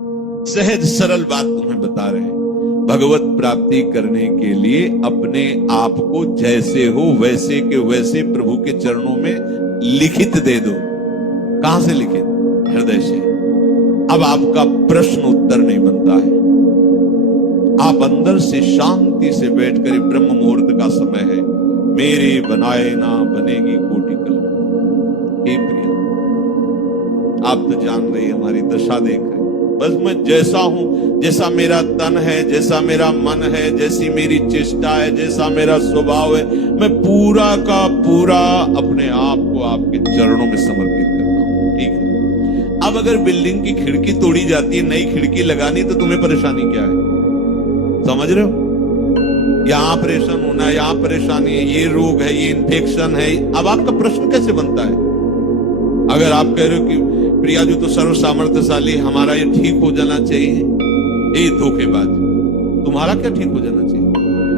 सहज सरल बात तुम्हें बता रहे हैं। भगवत प्राप्ति करने के लिए अपने आप को जैसे हो वैसे के वैसे प्रभु के चरणों में लिखित दे दो। कहां से लिखित? हृदय से। अब आपका प्रश्न उत्तर नहीं बनता है। आप अंदर से शांति से बैठकर, ब्रह्म मुहूर्त का समय है, मेरे बनाए ना बनेगी कोटि कल्पना। हे प्रिया, आप तो जान रही हमारी दशा देख रहे, बस मैं जैसा हूं, जैसा मेरा तन है, जैसा मेरा मन है, जैसी मेरी चेष्टा है, जैसा मेरा स्वभाव है, मैं पूरा का पूरा अपने आप को आपके चरणों में समर्पित करता हूं। ठीक है, अब अगर बिल्डिंग की खिड़की तोड़ी जाती है, नई खिड़की लगानी, तो तुम्हें परेशानी क्या है? समझ रहे हो? यहां ऑपरेशन होना है, यहां परेशानी है, ये रोग है, ये इन्फेक्शन है। अब आपका प्रश्न कैसे बनता है? अगर आप कह रहे हो कि प्रियाजू तो सर्व सामर्थ्यशाली, हमारा ये ठीक हो जाना चाहिए, ये धोखेबाज। तुम्हारा क्या ठीक हो जाना चाहिए?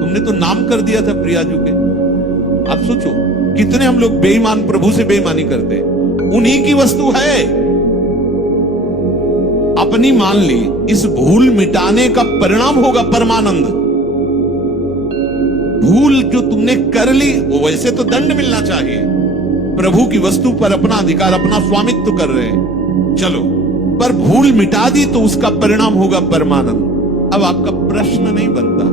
तुमने तो नाम कर दिया था प्रियाजू के। आप सोचो कितने हम लोग बेईमान, प्रभु से बेईमानी करते। उन्हीं की वस्तु है, अपनी मान ली। इस भूल मिटाने का परिणाम होगा परमानंद। भूल जो तुमने कर ली, वो वैसे तो दंड मिलना चाहिए। प्रभु की वस्तु पर अपना अधिकार, अपना स्वामित्व कर रहे हैं, चलो, पर भूल मिटा दी तो उसका परिणाम होगा परमानंद। अब आपका प्रश्न नहीं बनता।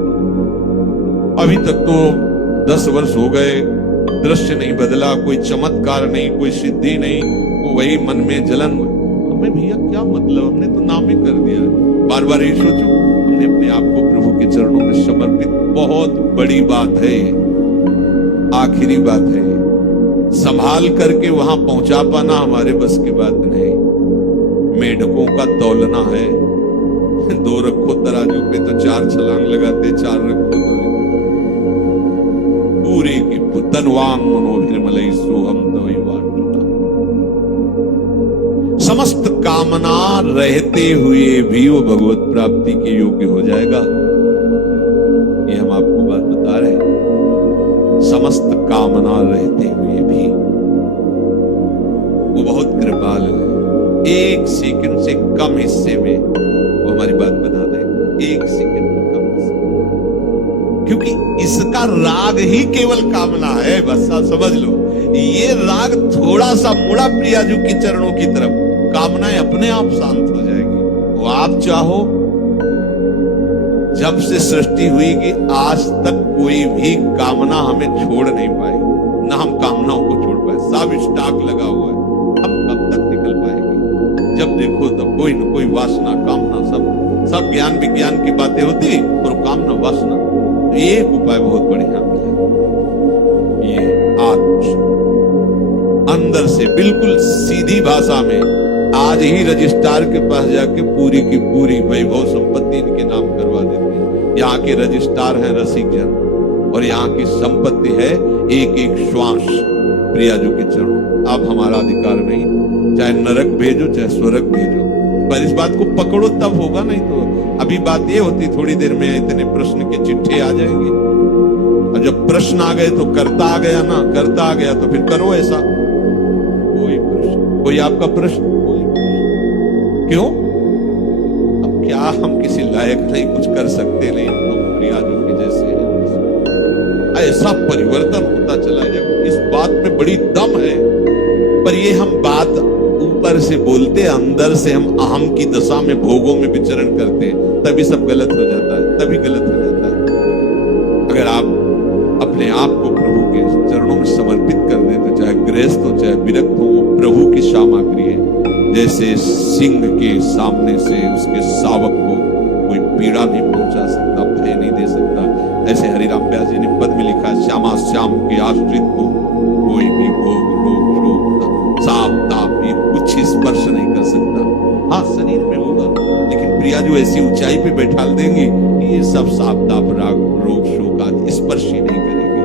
अभी तक तो 10 वर्ष हो गए, दृश्य नहीं बदला, कोई चमत्कार नहीं, कोई सिद्धि नहीं, तो वही मन में जलन। हमें भैया क्या मतलब, हमने तो नाम ही कर दिया। बार बार ये सोचो, हमने अपने आप को प्रभु के चरणों में समर्पित। बहुत बड़ी बात है, आखिरी बात है। संभाल करके वहां पहुंचा पाना हमारे बस की बात नहीं। मेढकों का तौलना है, 2 रखो तराजू पे तो 4 छलांग लगाते, 4 रखो तो पूरे की तनवांग मनोभिर्मलई सोहम तवै वार्ता। समस्त कामना रहते हुए भी वो भगवत प्राप्ति के योग्य हो जाएगा। ये हम आपको बात बता रहे हैं। समस्त कामना रहते हुए भी वो बहुत कृपाल है। 1 सेकंड से कम हिस्से में वो हमारी बात बना देगा। 1 सेकंड में कम हिस्से, क्योंकि इसका राग ही केवल कामना है। बस आप समझ लो, ये राग थोड़ा सा मुड़ा प्रियाजू की चरणों की तरफ, कामनाएं अपने आप शांत हो जाएगी। वो आप चाहो, जब से सृष्टि हुई कि आज तक कोई भी कामना हमें छोड़ नहीं पाई, ना हम कामनाओं को छोड़ पाए। सब स्टॉक लगा हुआ है, हम कब तक निकल पाएंगे? जब देखो तब कोई न कोई वासना, कामना, सब ज्ञान विज्ञान की बातें होती, और कामना, वासना। तो एक उपाय बहुत बढ़िया मिला, ये आत्म, अंदर से बिल्कुल सीधी भाषा में आज ही रजिस्ट्रार के पास जाके पूरी की पूरी वैभव संपत्ति इनके नाम करवा देते हैं। यहाँ के रजिस्ट्रार हैं रसिक जन, और यहाँ की संपत्ति है एक एक श्वास प्रियाजू के चरणों। अब हमारा अधिकार नहीं, चाहे नरक भेजो चाहे स्वर्ग भेजो, पर इस बात को पकड़ो तब होगा। नहीं तो अभी बात ये होती, थोड़ी देर में इतने प्रश्न के चिट्ठे आ जाएंगे, और जब प्रश्न आ गए तो करता आ गया ना, करता आ गया तो फिर करो ऐसा। कोई प्रश्न, कोई आपका प्रश्न, क्यों? अब क्या हम किसी लायक नहीं, कुछ कर सकते नहीं, हम प्रियाजू के जैसे हैं। ऐसा परिवर्तन होता चला जाएगा। इस बात में बड़ी दम है, पर ये हम बात ऊपर से बोलते, अंदर से हम अहम की दशा में, भोगों में विचरण करते हैं, तभी सब गलत हो जाता है, तभी गलत हो जाता है। अगर आप अपने आप को प्रभु के चरणों में समर्पित कर दे, तो चाहे गृहस्थ हो चाहे विरक्त हो, प्रभु की सामग्री है। जैसे सिंह के सामने से उसके शावक को कोई पीड़ा नहीं पहुंचा सकता, भय नहीं दे सकता, ऐसे हरिराम व्यास जी ने पद में लिखा है, श्यामा श्याम के आश्रित को कोई भी भोग रोग शोक साप ताप ये कुछ स्पर्श नहीं कर सकता। हाँ, शरीर में होगा, लेकिन प्रियाजू ऐसी ऊंचाई पे बैठा देंगे कि ये सब साप ताप राग रोग शोक आदि स्पर्श ही नहीं करेंगे।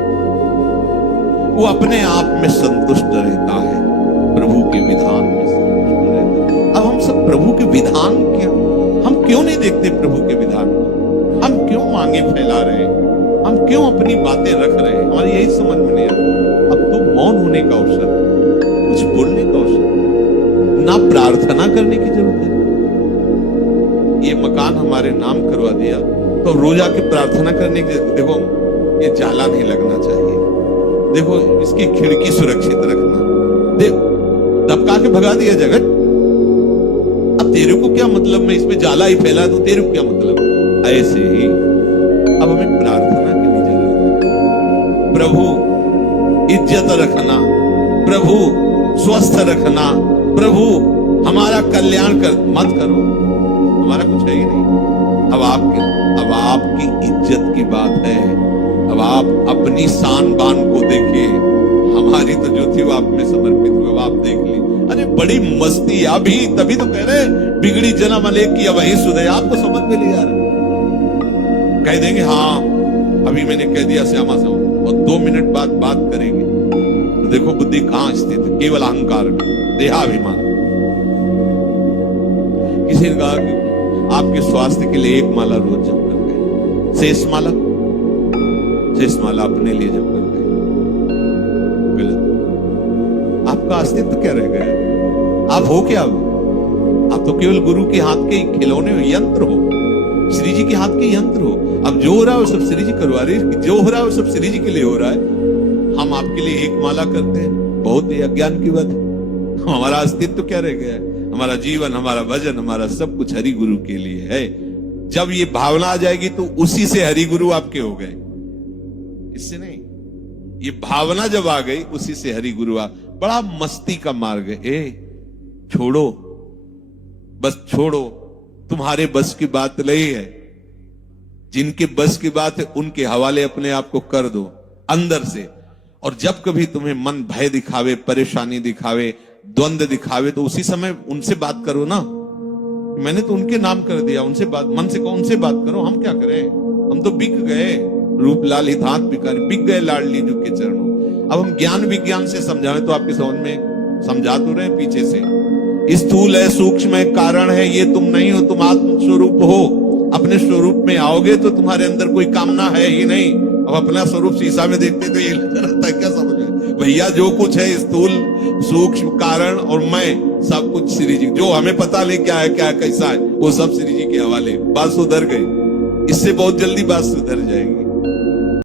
वो अपने आप में संतुष्ट रहता है, प्रभु के विधान में संतुष्ट रहता है। अब हम सब प्रभु के विधान हम क्यों नहीं देखते? प्रभु के विधान को हम क्यों मांगे फैला रहे हैं? हम क्यों अपनी बातें रख रहे हैं? हमारी यही समझ में नहीं आता। अब तो मौन होने का अवसर है, कुछ बोलने का अवसर है, ना प्रार्थना करने की जरूरत है। ये मकान हमारे नाम करवा दिया, तो रोज आके प्रार्थना करने के, देखो ये जाला नहीं लगना चाहिए, देखो इसकी खिड़की सुरक्षित रखना, देख दबका के भगा दिया जगत। अब तेरे को क्या मतलब, मैं इसमें जाला ही फैला दूं, तेरे को क्या मतलब। ऐसे ही अब हमें प्रार्थना करनी जरूरत है। प्रभु इज्जत रखना, प्रभु स्वस्थ रखना, प्रभु हमारा कल्याण कर मत करो, हमारा कुछ है ही नहीं। अब आपकी इज्जत की बात है, अब आप अपनी शान बान को देखिए, हमारी तो जो थी वो आप में समर्पित हुए, आप देख ली। अरे बड़ी मस्ती, अभी तभी तो कह रहे बिगड़ी जन्म अलेख की वही सुधे, आपको समझ में नहीं आ रहा। कह देंगे हाँ अभी मैंने कह दिया श्यामा से, और 2 मिनट बाद बात करेंगे तो देखो बुद्धि कहां स्थित है, केवल अहंकार में, देहाभिमान। किसी ने कहा कि आपके स्वास्थ्य के लिए 1 माला रोज जप कर गए, शेष माला अपने लिए जप कर गए, गलत। आपका अस्तित्व क्या रह गया, आप हो क्या, आप तो केवल गुरु के हाथ के खिलौने हो, यंत्र हो, श्री जी के हाथ के यंत्र हो। अब जो हो रहा है वो सब श्री जी करवा रही है, जो हो रहा है वो सब श्री जी के लिए हो रहा है। हम आपके लिए 1 माला करते हैं, बहुत ही अज्ञान की बात है। हमारा अस्तित्व क्या रह गया है, हमारा जीवन, हमारा भजन, हमारा सब कुछ हरि गुरु के लिए है। जब ये भावना आ जाएगी तो उसी से हरि गुरु आपके हो गए, इससे नहीं। ये भावना जब आ गई उसी से हरि गुरु आ, बड़ा मस्ती का मार्ग है। छोड़ो, बस छोड़ो, तुम्हारे बस की बात नहीं है। जिनके बस की बात है उनके हवाले अपने आप को कर दो अंदर से। और जब कभी तुम्हें मन भय दिखावे, परेशानी दिखावे, द्वंद्व दिखावे, तो उसी समय उनसे बात करो ना। मैंने तो उनके नाम कर दिया, उनसे बात, मन से कहो उनसे बात करो। हम क्या करें, हम तो बिक गए, रूप लाल हित हाथ बिकारी, बिक गए लाडली जी के चरणों। अब हम ज्ञान विज्ञान से समझाएं तो आपके समझ में समझा तो रहे पीछे से। स्थूल है, सूक्ष्म है, कारण है, ये तुम नहीं हो, तुम आत्म स्वरूप हो। अपने स्वरूप में आओगे तो तुम्हारे अंदर कोई कामना है ही नहीं। अब अपना स्वरूप शीशा में देखते तो ये लगता है, क्या समझ में भैया, जो कुछ है स्थूल सूक्ष्म कारण और मैं, सब कुछ श्री जी, जो हमें पता नहीं क्या है क्या कैसा है, वो सब श्री जी के हवाले। बात सुधर गई, इससे बहुत जल्दी बात सुधर जाएगी।